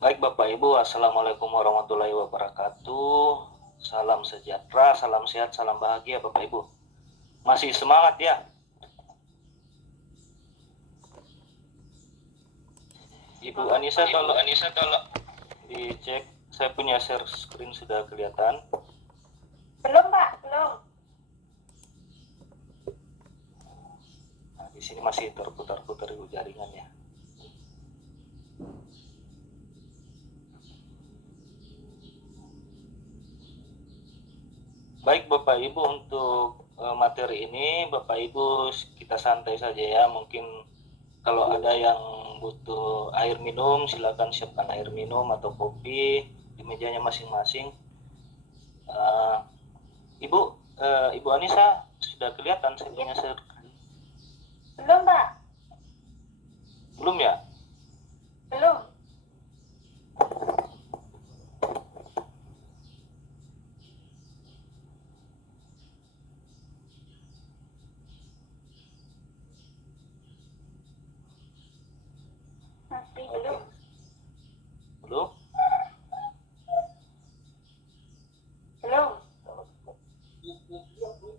Baik Bapak Ibu, Assalamualaikum warahmatullahi wabarakatuh. Salam sejahtera, salam sehat, salam bahagia Bapak Ibu. Masih semangat ya? Ibu Anissa tolong dicek, saya punya share screen sudah kelihatan. Belum Pak, belum. Nah, di sini masih terputar-putar Ibu jaringannya. Baik Bapak Ibu, untuk materi ini Bapak Ibu kita santai saja ya. Mungkin kalau ada yang butuh air minum, silakan siapkan air minum atau kopi di mejanya masing-masing. Ibu Anissa sudah kelihatan saya punya share? Belum Pak, Belum ya? belum. Masih belum. Belum? Belum.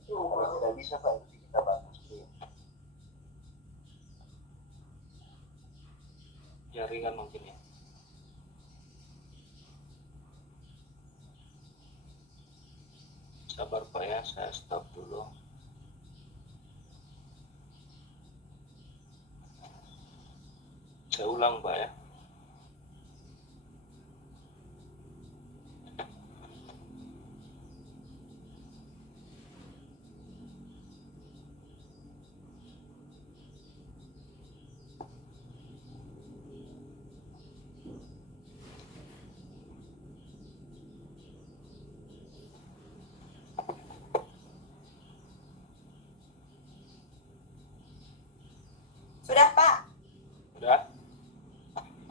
Kalau tidak bisa Pak, kita bantu screen. Jaringan mungkin ya. Sabar Pak ya, saya stop dulu. Saya ulang Pak ya. Sudah Pak. Sudah?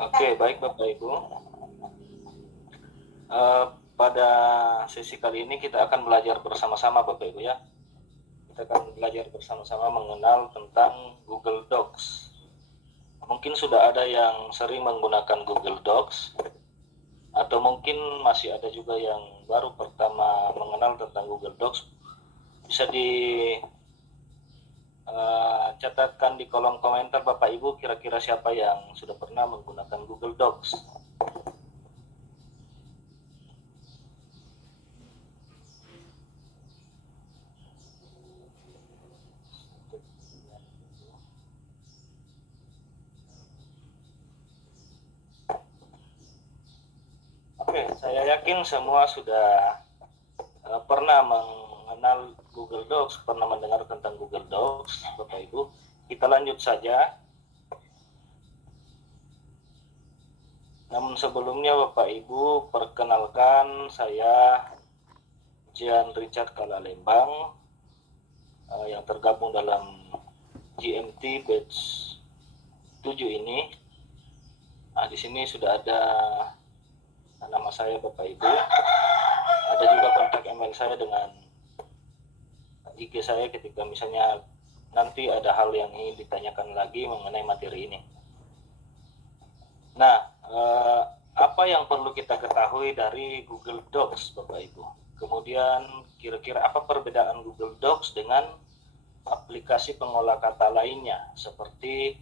Oke, baik Bapak Ibu. Pada sesi kali ini kita akan belajar bersama-sama Bapak Ibu ya. Kita akan belajar bersama-sama mengenal tentang Google Docs. Mungkin sudah ada yang sering menggunakan Google Docs, atau mungkin masih ada juga yang baru pertama mengenal tentang Google Docs. Bisa catatkan di kolom komentar Bapak Ibu, kira-kira siapa yang sudah pernah menggunakan Google Docs. Oke, saya yakin semua sudah pernah mengenal Google Docs, pernah mendengar tentang Google Docs Bapak Ibu. Kita lanjut saja. Namun sebelumnya Bapak Ibu, perkenalkan saya Jian Richard Kalalembang yang tergabung dalam GMT batch 7 ini. Nah, di sini sudah ada nama saya Bapak Ibu. Ada juga kontak email saya dengan IG saya ketika misalnya nanti ada hal yang ingin ditanyakan lagi mengenai materi ini. Nah, apa yang perlu kita ketahui dari Google Docs Bapak Ibu? Kemudian kira-kira apa perbedaan Google Docs dengan aplikasi pengolah kata lainnya seperti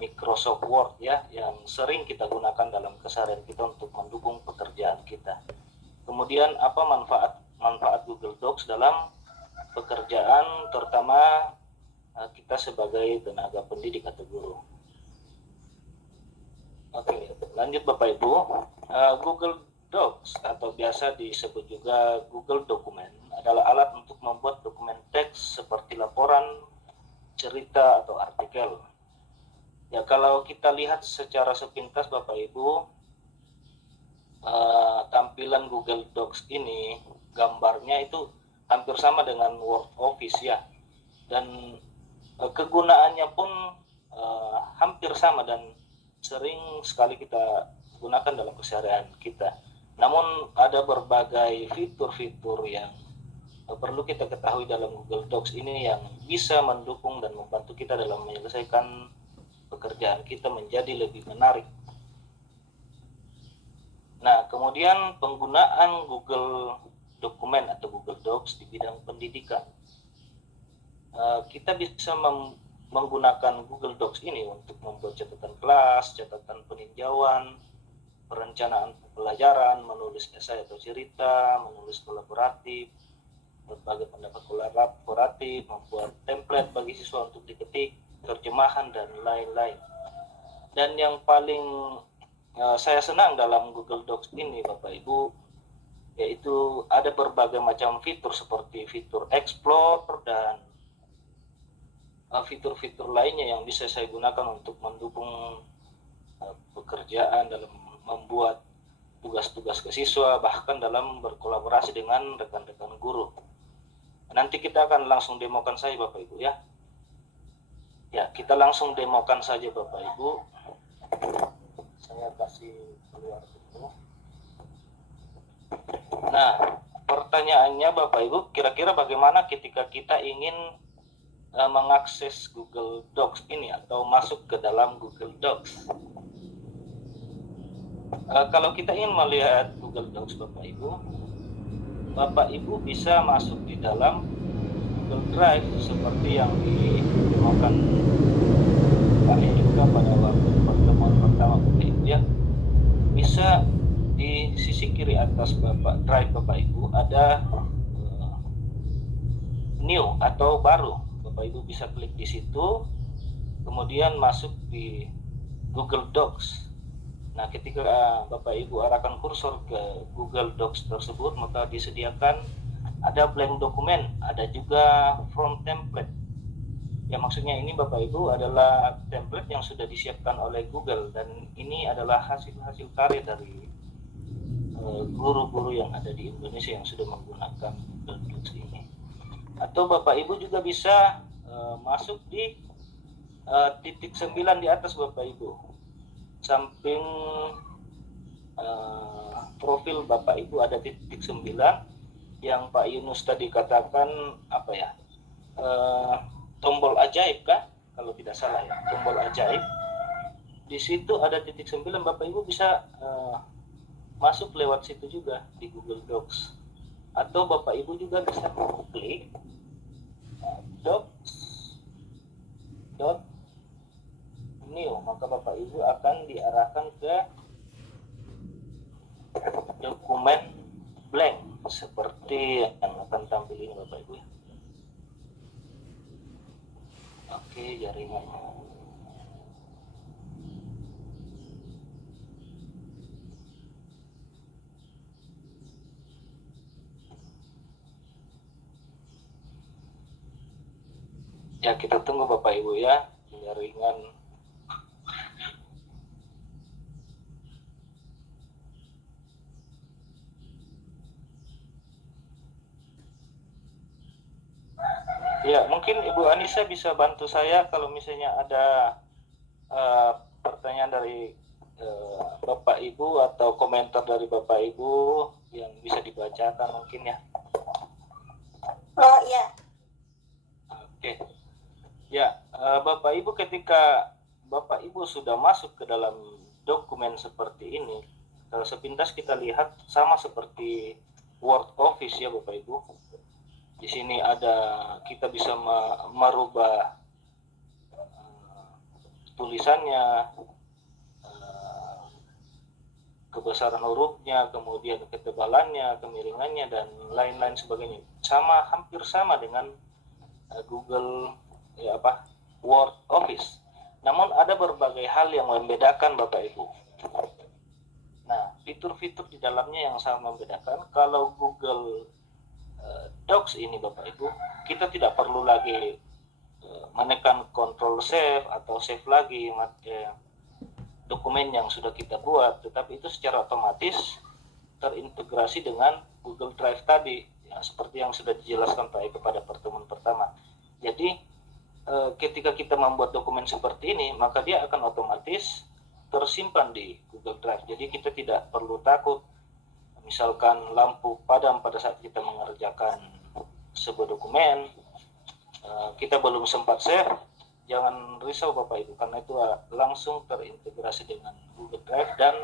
Microsoft Word ya, yang sering kita gunakan dalam keseharian kita untuk mendukung pekerjaan kita. Kemudian apa manfaat Google Docs dalam pekerjaan, terutama kita sebagai tenaga pendidik atau guru. Oke, lanjut Bapak Ibu. Google Docs atau biasa disebut juga Google Dokumen adalah alat untuk membuat dokumen teks seperti laporan, cerita, atau artikel. Ya, kalau kita lihat secara sepintas Bapak Ibu, tampilan Google Docs ini gambarnya itu hampir sama dengan Word Office ya, dan kegunaannya pun hampir sama dan sering sekali kita gunakan dalam keseharian kita. Namun ada berbagai fitur-fitur yang perlu kita ketahui dalam Google Docs ini yang bisa mendukung dan membantu kita dalam menyelesaikan pekerjaan kita menjadi lebih menarik. Nah, kemudian penggunaan Google Dokumen atau Google Docs di bidang pendidikan. Kita bisa menggunakan Google Docs ini untuk membuat catatan kelas, catatan peninjauan, perencanaan pembelajaran, menulis esai atau cerita, menulis kolaboratif, berbagai pendapat kolaboratif, membuat template bagi siswa untuk diketik, terjemahan, dan lain-lain. Dan yang paling saya senang dalam Google Docs ini, Bapak Ibu, yaitu ada berbagai macam fitur seperti fitur explore dan fitur-fitur lainnya yang bisa saya gunakan untuk mendukung pekerjaan dalam membuat tugas-tugas ke siswa, bahkan dalam berkolaborasi dengan rekan-rekan guru. Nanti kita akan langsung demokan saja Bapak Ibu ya. Ya, kita langsung demokan saja Bapak Ibu. Saya kasih keluar dulu. Nah, pertanyaannya Bapak Ibu, kira-kira bagaimana ketika kita ingin mengakses Google Docs ini atau masuk ke dalam Google Docs? Kalau kita ingin melihat Google Docs Bapak Ibu bisa masuk di dalam Google Drive seperti yang didemokan Pak Eka pada waktu pertemuan pertama Bapak Ibu ya. Bisa di sisi kiri atas Drive Bapak Ibu ada new atau baru. Bapak Ibu bisa klik di situ, kemudian masuk di Google Docs. Nah, ketika Bapak Ibu arahkan kursor ke Google Docs tersebut, maka disediakan ada blank dokumen, ada juga from template. Ya, maksudnya ini Bapak Ibu adalah template yang sudah disiapkan oleh Google, dan ini adalah hasil-hasil karya dari guru-guru yang ada di Indonesia yang sudah menggunakan Google Docs ini. Atau Bapak Ibu juga bisa masuk di titik 9 di atas Bapak Ibu, samping profil Bapak Ibu ada titik 9 yang Pak Yunus tadi katakan apa ya, tombol ajaib kan, kalau tidak salah ya, tombol ajaib. Di situ ada titik 9, Bapak Ibu bisa masuk lewat situ juga di Google Docs. Atau Bapak Ibu juga bisa klik docs.new, maka Bapak Ibu akan diarahkan ke dokumen blank seperti yang akan tampil ini Bapak Ibu. Oke, jaringan. Ya, kita tunggu Bapak Ibu ya, jaringan. Ya, mungkin Ibu Anissa bisa bantu saya kalau misalnya ada pertanyaan dari Bapak Ibu atau komentar dari Bapak Ibu yang bisa dibacakan mungkin ya. Oh iya. Oke. Ya, Bapak Ibu, ketika Bapak Ibu sudah masuk ke dalam dokumen seperti ini, kalau sepintas kita lihat sama seperti Word Office ya Bapak Ibu. Di sini ada, kita bisa merubah tulisannya, kebesaran hurufnya, kemudian ketebalannya, kemiringannya, dan lain-lain sebagainya. Hampir sama dengan Google Word Office. Namun ada berbagai hal yang membedakan Bapak Ibu. Nah, fitur-fitur di dalamnya yang sangat membedakan. Kalau Google Docs ini Bapak Ibu, kita tidak perlu lagi menekan Ctrl Save atau save lagi dokumen yang sudah kita buat, tetapi itu secara otomatis terintegrasi dengan Google Drive tadi, ya, seperti yang sudah dijelaskan Pak Eka pada pertemuan pertama. Jadi ketika kita membuat dokumen seperti ini, maka dia akan otomatis tersimpan di Google Drive. Jadi kita tidak perlu takut misalkan lampu padam pada saat kita mengerjakan sebuah dokumen, kita belum sempat save, jangan risau Bapak Ibu, karena itu langsung terintegrasi dengan Google Drive dan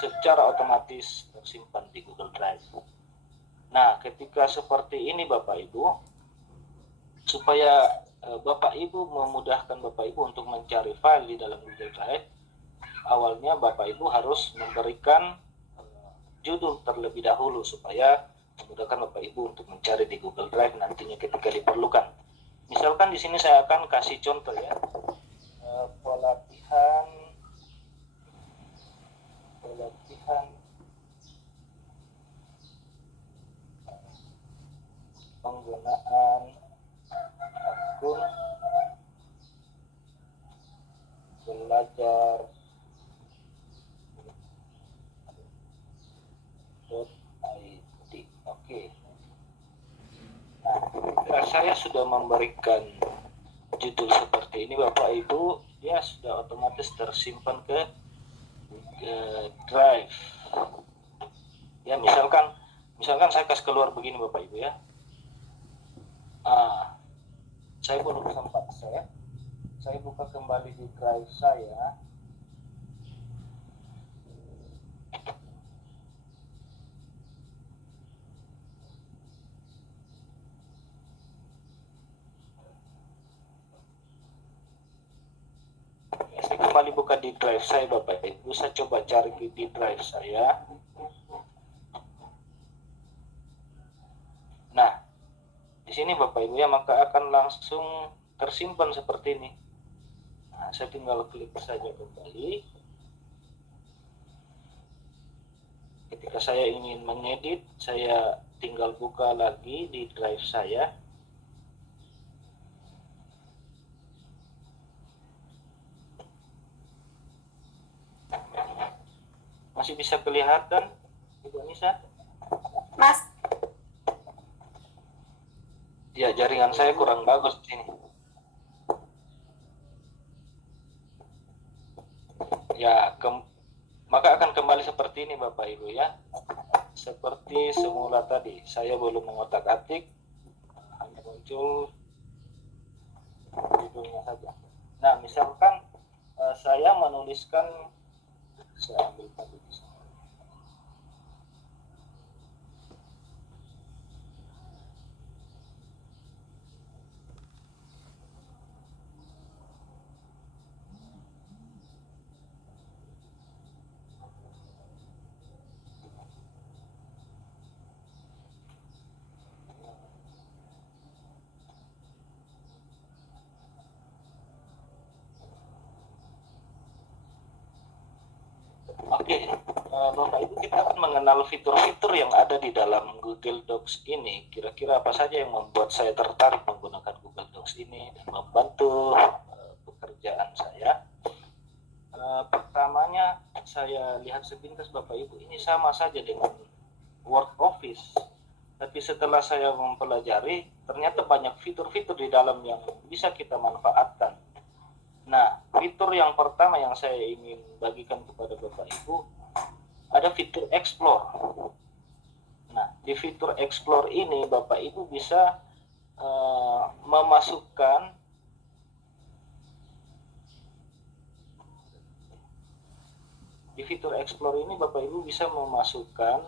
secara otomatis tersimpan di Google Drive. Nah, ketika seperti ini Bapak Ibu, supaya Bapak Ibu memudahkan Bapak Ibu untuk mencari file di dalam Google Drive, awalnya Bapak Ibu harus memberikan judul terlebih dahulu supaya memudahkan Bapak Ibu untuk mencari di Google Drive nantinya ketika diperlukan. Misalkan di sini saya akan kasih contoh ya, pelatihan penggunaan akun belajar .id. Oke. Nah, saya sudah memberikan judul seperti ini Bapak Ibu, dia sudah otomatis tersimpan ke Drive. Ya, misalkan saya kasih keluar begini Bapak Ibu ya. Saya belum sempat saya buka kembali di Drive saya. Saya kembali buka di Drive saya Bapak Ibu, saya coba cari di Drive saya. Nah, di sini Bapak Ibu ya, maka akan langsung tersimpan seperti ini. Nah, saya tinggal klik saja kembali. Ketika saya ingin mengedit, saya tinggal buka lagi di Drive saya. Masih bisa kelihatan Ibu Anissa? Mas. Ya, jaringan saya kurang bagus di sini. Ya, maka akan kembali seperti ini Bapak Ibu ya. Seperti semula tadi, saya belum mengotak-atik, hanya muncul judulnya saja. Nah, misalkan saya menuliskan, saya ambil tadi di sini. Oke, Bapak Ibu, kita akan mengenal fitur-fitur yang ada di dalam Google Docs ini. Kira-kira apa saja yang membuat saya tertarik menggunakan Google Docs ini dan membantu pekerjaan saya. Pertamanya, saya lihat sepintas Bapak Ibu, ini sama saja dengan Word Office. Tapi setelah saya mempelajari, ternyata banyak fitur-fitur di dalam yang bisa kita manfaatkan. Nah, fitur yang pertama yang saya ingin bagikan kepada Bapak Ibu, ada fitur Explore. Nah, di fitur Explore ini Bapak Ibu bisa memasukkan di fitur Explore ini Bapak Ibu bisa memasukkan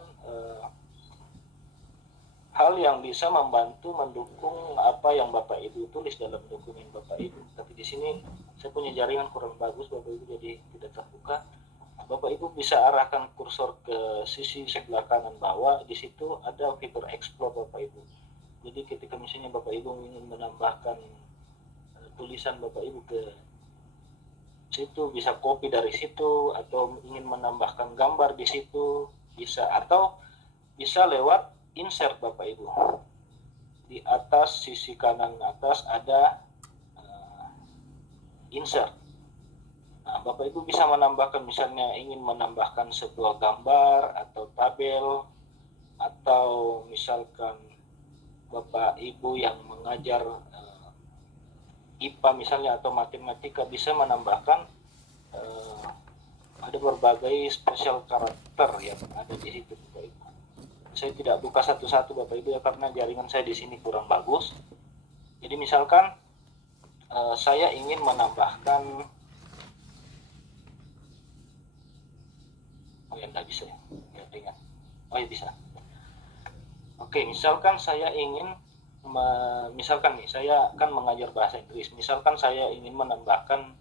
hal yang bisa membantu mendukung apa yang Bapak Ibu tulis dalam dokumen Bapak Ibu. Tapi di sini saya punya jaringan kurang bagus Bapak Ibu, jadi tidak terbuka. Bapak Ibu bisa arahkan kursor ke sisi sebelah kanan bawah, di situ ada fitur Explore Bapak Ibu. Jadi ketika misalnya Bapak Ibu ingin menambahkan tulisan Bapak Ibu ke situ, bisa copy dari situ, atau ingin menambahkan gambar di situ bisa, atau bisa lewat insert Bapak Ibu. Di atas sisi kanan atas ada insert. Nah, Bapak Ibu bisa menambahkan, misalnya ingin menambahkan sebuah gambar atau tabel, atau misalkan Bapak Ibu yang mengajar IPA misalnya atau matematika bisa menambahkan ada berbagai spesial karakter yang ada di situ Bapak Ibu. Saya tidak buka satu-satu Bapak Ibu ya, karena jaringan saya di sini kurang bagus. Jadi misalkan saya ingin menambahkan, oh ya nggak bisa ya, ingat. Oh ya bisa. Oke, misalkan saya ingin misalkan nih saya akan mengajar bahasa Inggris, misalkan saya ingin menambahkan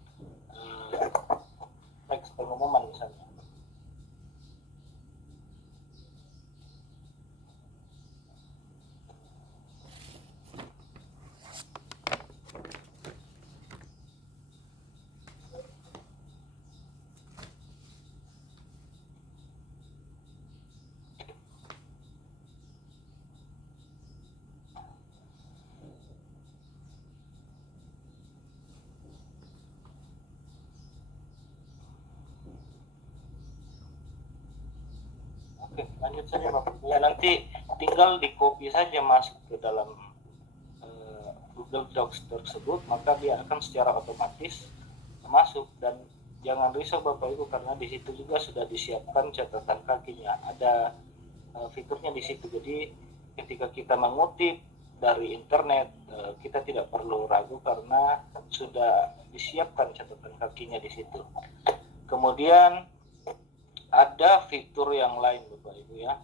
teks pengumuman misalnya. Oke, lanjut saja Bapak. Ya nanti tinggal di copy saja masuk ke dalam Google Docs tersebut, maka dia akan secara otomatis masuk. Dan jangan risau Bapak Ibu, karena di situ juga sudah disiapkan catatan kakinya. Ada fiturnya di situ. Jadi ketika kita mengutip dari internet, kita tidak perlu ragu karena sudah disiapkan catatan kakinya di situ. Kemudian ada fitur yang lain Bapak Ibu ya.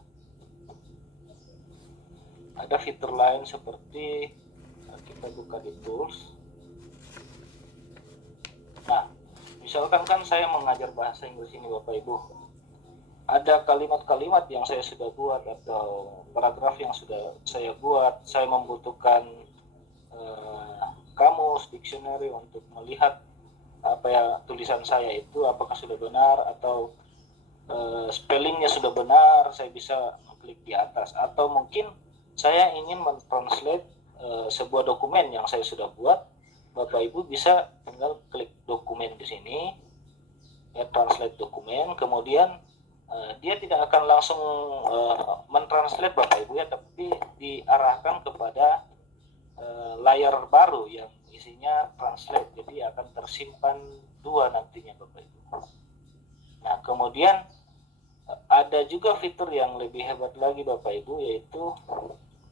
Ada fitur lain seperti kita buka di tools. Nah, misalkan kan saya mengajar bahasa Inggris ini Bapak Ibu. Ada kalimat-kalimat yang saya sudah buat atau paragraf yang sudah saya buat. Saya membutuhkan kamus, dictionary untuk melihat apa ya tulisan saya itu apakah sudah benar atau spellingnya sudah benar. Saya bisa mengklik di atas, atau mungkin saya ingin mentranslate sebuah dokumen yang saya sudah buat. Bapak Ibu bisa tinggal klik dokumen di sini, ya, translate dokumen. Kemudian dia tidak akan langsung mentranslate Bapak Ibu ya, tapi diarahkan kepada layar baru yang isinya translate. Jadi akan tersimpan dua nantinya Bapak Ibu. Nah, kemudian ada juga fitur yang lebih hebat lagi Bapak Ibu, yaitu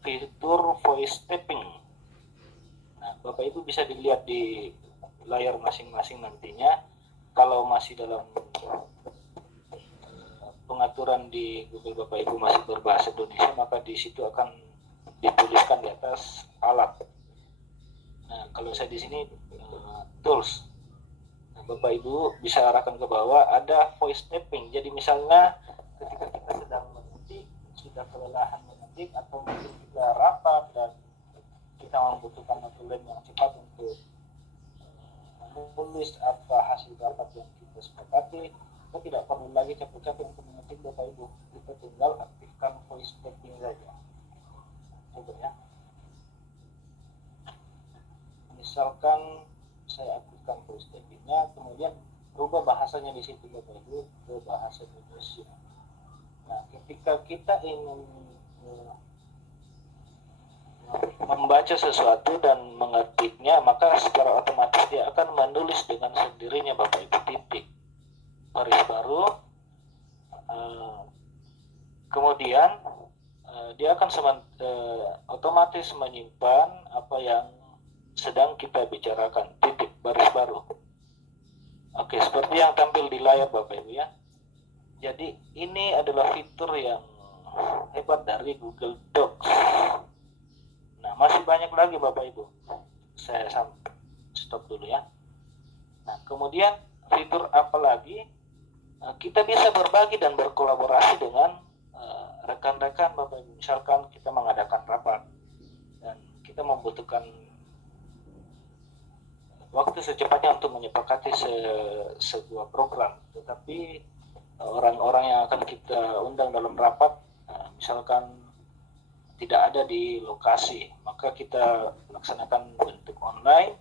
fitur voice typing. Nah, Bapak Ibu bisa dilihat di layar masing-masing nantinya. Kalau masih dalam pengaturan di Google Bapak Ibu masih berbahasa Indonesia, maka di situ akan dituliskan di atas alat. Nah, kalau saya di sini tools. Bapak Ibu bisa arahkan ke bawah, ada voice typing. Jadi misalnya ketika kita sedang mengetik, sudah kelelahan mengetik, atau mungkin kita rapat dan kita membutuhkan notulen yang cepat untuk menulis apa hasil rapat yang kita sepakati, kita tidak perlu lagi capek-capek untuk mengetik Bapak Ibu. Kita tinggal aktifkan voice typing saja. Coba ya. Misalkan saya aktifkan voice typingnya, kemudian rubah bahasanya di situ Bapak Ibu ke bahasa Indonesia. Nah, ketika kita ingin membaca sesuatu dan mengetiknya, maka secara otomatis dia akan menulis dengan sendirinya Bapak Ibu, titik, baris baru. Kemudian dia akan otomatis menyimpan apa yang sedang kita bicarakan, titik, baris baru. Oke, seperti yang tampil di layar Bapak Ibu ya. Jadi ini adalah fitur yang hebat dari Google Docs. Nah, masih banyak lagi Bapak Ibu. Saya stop dulu ya. Nah, kemudian fitur apa lagi? Kita bisa berbagi dan berkolaborasi dengan rekan-rekan Bapak Ibu. Misalkan kita mengadakan rapat dan kita membutuhkan waktu secepatnya untuk menyepakati sebuah program, tetapi orang-orang yang akan kita undang dalam rapat misalkan tidak ada di lokasi, maka kita laksanakan bentuk online.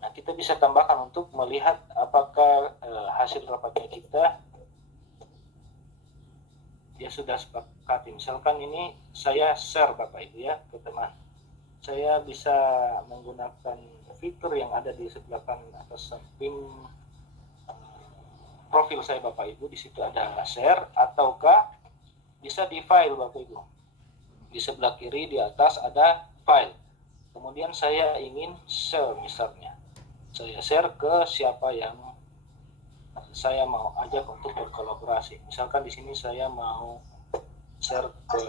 Nah, kita bisa tambahkan untuk melihat apakah hasil rapatnya kita dia sudah sepakati. Misalkan ini saya share Bapak Ibu ya ke teman, saya bisa menggunakan fitur yang ada di sebelah kanan atas samping profil saya Bapak Ibu. Di situ ada share, ataukah bisa di file Bapak Ibu. Di sebelah kiri di atas ada file. Kemudian saya ingin share misalnya. saya share ke siapa yang saya mau ajak untuk berkolaborasi. Misalkan di sini saya mau share ke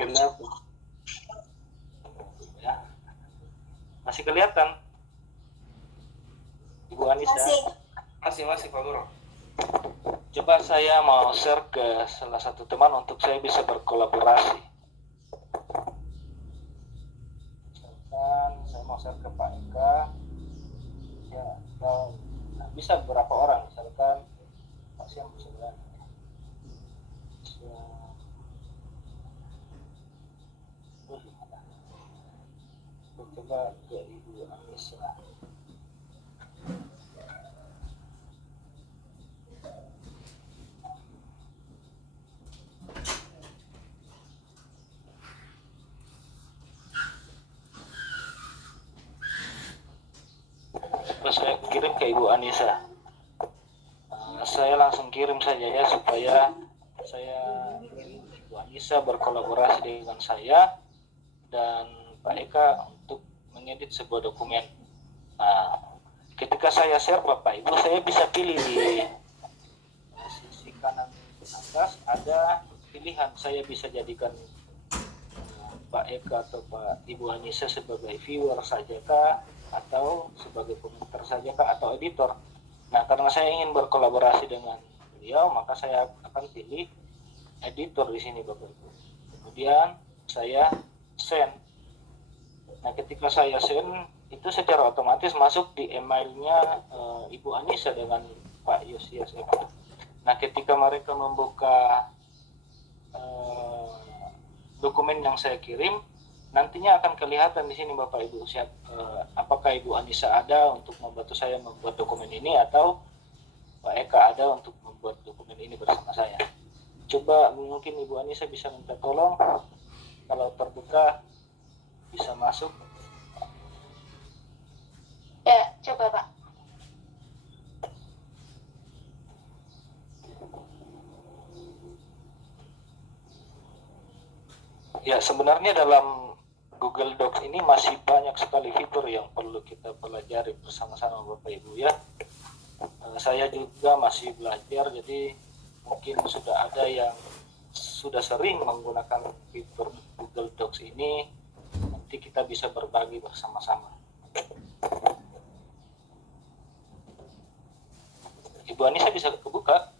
genap, ya. Masih kelihatan Ibu Anissa? Masih. Pak Guru. Coba saya mau share ke salah satu teman untuk saya bisa berkolaborasi. Misalkan saya mau share ke Pak Eka, ya, bisa beberapa orang, misalkan Pak Siam bisa coba ke Ibu Anissa. Terus saya kirim ke Ibu Anissa. Saya langsung kirim saja ya supaya saya ingin Ibu Anissa berkolaborasi dengan saya dan Pak Eka untuk mengedit sebuah dokumen. Nah, ketika saya share Bapak Ibu, saya bisa pilih di sisi kanan atas ada pilihan. Saya bisa jadikan Pak Eka atau Pak Ibu Anissa sebagai viewer saja kah, atau sebagai komentar saja kah, atau editor. Nah, karena saya ingin berkolaborasi dengan beliau, maka saya akan pilih editor di sini Bapak Ibu. Kemudian saya send. Nah, ketika saya send, itu secara otomatis masuk di emailnya Ibu Anissa dengan Pak Yosias Eka. Nah, ketika mereka membuka dokumen yang saya kirim, nantinya akan kelihatan di sini Bapak Ibu, apakah Ibu Anissa ada untuk membantu saya membuat dokumen ini atau Pak Eka ada untuk membuat dokumen ini bersama saya. Coba mungkin Ibu Anissa bisa minta tolong, kalau terbuka bisa masuk. Ya, coba Pak. Ya, sebenarnya dalam Google Docs ini masih banyak sekali fitur yang perlu kita pelajari bersama-sama Bapak Ibu ya. Saya juga masih belajar, jadi mungkin sudah ada yang sudah sering menggunakan fitur Google Docs ini, nanti kita bisa berbagi bersama-sama. Ibu Anissa bisa kebuka?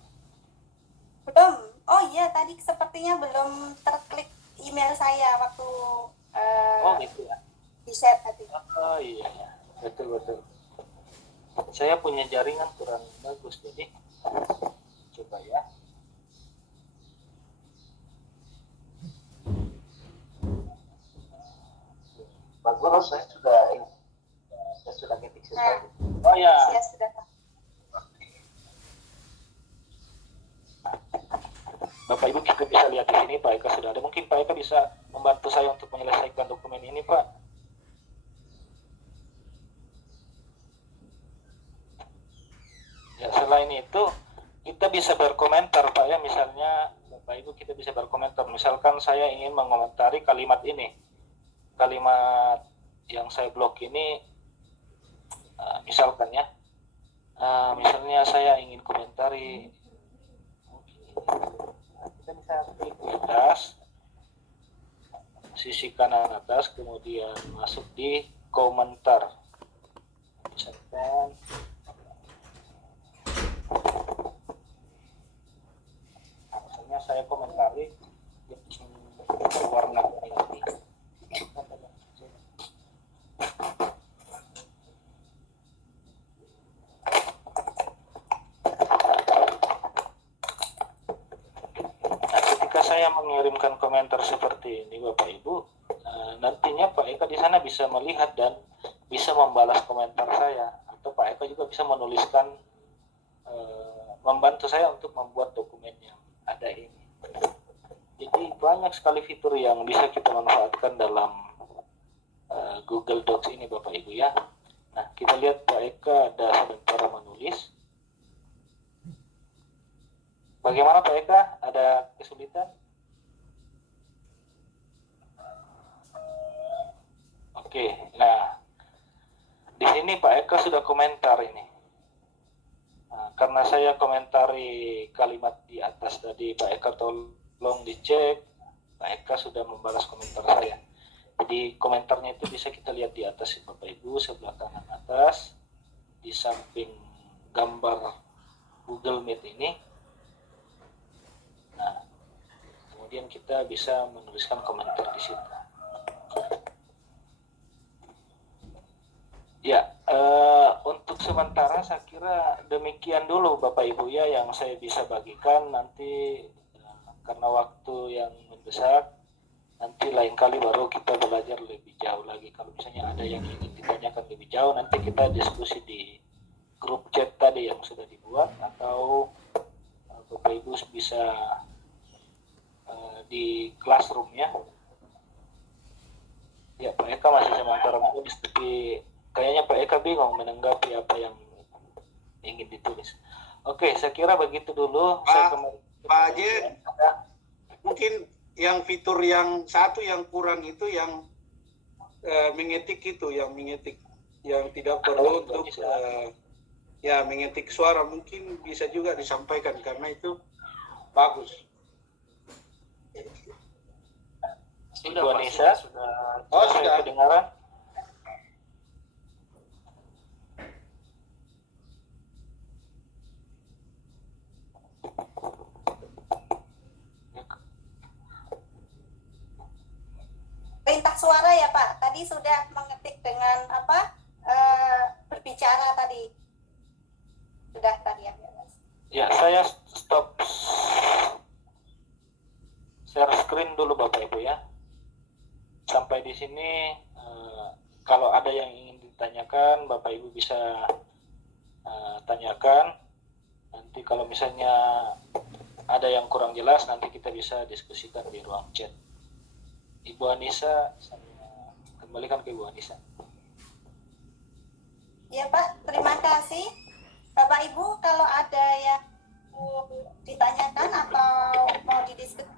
Belum. Oh iya, tadi sepertinya belum terklik email saya waktu Oh gitu ya. di share tadi. Oh iya ya, betul. Saya punya jaringan kurang bagus, jadi coba ya. Bagus, saya sudah ketik sesuatu. Oh ya. Ya sudah. Bapak Ibu kita bisa lihat di sini Pak Eka sudah ada. Mungkin Pak Eka bisa membantu saya untuk menyelesaikan dokumen ini Pak. Ya, selain itu kita bisa berkomentar Pak ya, misalnya Bapak Ibu kita bisa berkomentar. Misalkan saya ingin mengomentari kalimat ini, kalimat yang saya blok ini, misalkan ya, misalnya saya ingin komentari, kita bisa klik di atas, sisi kanan atas, kemudian masuk di komentar. Misalkan misalnya saya komentari warna ini. Ketika saya mengirimkan komentar seperti ini Bapak Ibu, nantinya Pak Eka di sana bisa melihat dan bisa membalas komentar saya, atau Pak Eka juga bisa menuliskan, membantu saya untuk membuat dokumen yang ada ini. Jadi banyak sekali fitur yang bisa kita manfaatkan dalam Google Docs ini Bapak Ibu ya. Nah, kita lihat Pak Eka ada sebentar menulis. Bagaimana Pak Eka? Ada kesulitan? Oke, nah di sini Pak Eka sudah komentar ini. Nah, karena saya komentari kalimat di atas tadi, Pak Eka tolong dicek. Pak Eka sudah membalas komentar saya. Jadi komentarnya itu bisa kita lihat di atas Bapak Ibu, sebelah kanan atas, di samping gambar Google Meet ini. Nah, kemudian kita bisa menuliskan komentar di situ. Ya, untuk sementara saya kira demikian dulu Bapak Ibu ya yang saya bisa bagikan. Nanti karena waktu yang mendesak, nanti lain kali baru kita belajar lebih jauh lagi. Kalau misalnya ada yang ingin ditanyakan lebih jauh, nanti kita diskusi di grup chat tadi yang sudah dibuat, atau Bapak Ibu bisa di classroom ya. Ya, Pak Eka masih sementara menulis, tapi kayaknya Pak Eka bingung menanggapi apa yang ingin ditulis. Oke, saya kira begitu dulu. Pak J, mungkin yang fitur yang satu yang kurang itu yang mengetik itu, yang tidak perlu untuk ya mengetik suara, mungkin bisa juga disampaikan karena itu bagus. Ibu Anissa sudah kedengaran? Perintah suara ya Pak, tadi sudah mengetik dengan apa, berbicara tadi. Sudah tadi ya. Ya, saya stop share screen dulu Bapak Ibu ya. Sampai di sini, kalau ada yang ingin ditanyakan, Bapak Ibu bisa tanyakan. Nanti kalau misalnya ada yang kurang jelas, nanti kita bisa diskusikan di ruang chat. Ibu Anissa, saya kembalikan ke Ibu Anissa. Ya Pak, terima kasih. Bapak Ibu, kalau ada yang ditanyakan atau mau didiskusikan